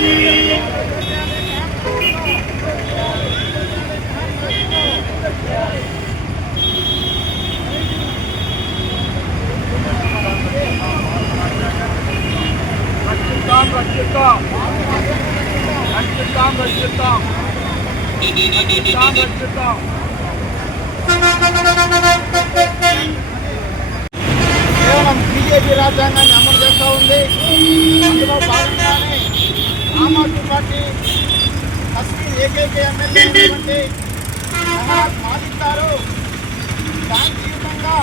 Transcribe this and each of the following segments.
Yeah. రక్షిద్దాం Pakistan రక్షిద్దాం కేవలం BJP రాజ్యాంగాన్ని అమలు చేస్తూ ఉంది అందులో భాగంగానే ఆమ్ ఆద్మీ పార్టీ కశ్మీర్ ఏకైక ఎమ్మెల్యే అయినటువంటి మహారాజ్ శాంతియుతంగా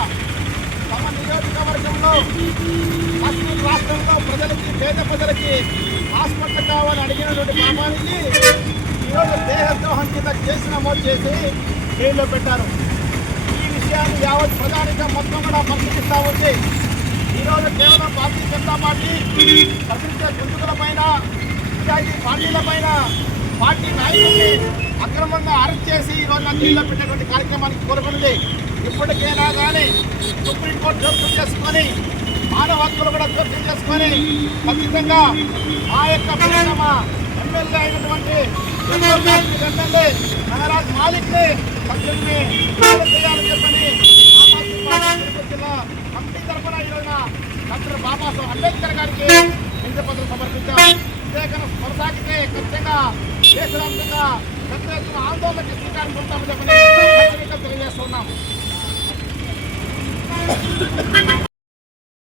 తమ నియోజకవర్గంలో కశ్మీర్ రాష్ట్రంలో ప్రజలకి పేద ప్రజలకి హాస్పిటల్ కావాలని అడిగినటువంటి పాపానికి ఈరోజు దేహద్రోహం కింద కేసు నమోదు చేసి జైల్లో పెట్టారు. ఈ విషయాన్ని యావత్ ప్రధానంగా మొత్తం కూడా పరిశీలిస్తూ ఉంది. ఈరోజు కేవలం భారతీయ జనతా పార్టీ ప్రతినిధి గుంతుకుల పైన పంచాయతీ పార్టీల పైన పార్టీ నాయకుల్ని అక్రమంగా అరెస్ట్ చేసి ఈరోజు జైల్లో పెట్టేటువంటి కార్యక్రమానికి కోరుకున్నది ఇప్పటికైనా కానీ సుప్రీంకోర్టు జోక్యం చేసుకొని మానవ హక్కులు కూడా జోక్యం చేసుకొని ఖచ్చితంగా ఆ యొక్క ఎమ్మెల్యే అయినటువంటి ఎమ్మెల్యే మహారాజ్ మాలిక్ని సభ్యుల్ని చేయాలని చెప్పని కమిటీ తరఫున ఈ డాక్టర్ బాబాసాహెబ్ అంబేద్కర్ గారికి వినతిపత్రం సమర్పించాం. ఇదే కనుక కొనసాగితే ఖచ్చితంగా దేశవ్యాప్తంగా పెద్ద ఎత్తున ఆందోళనకి శ్రీకారం చుడతామని చెప్పని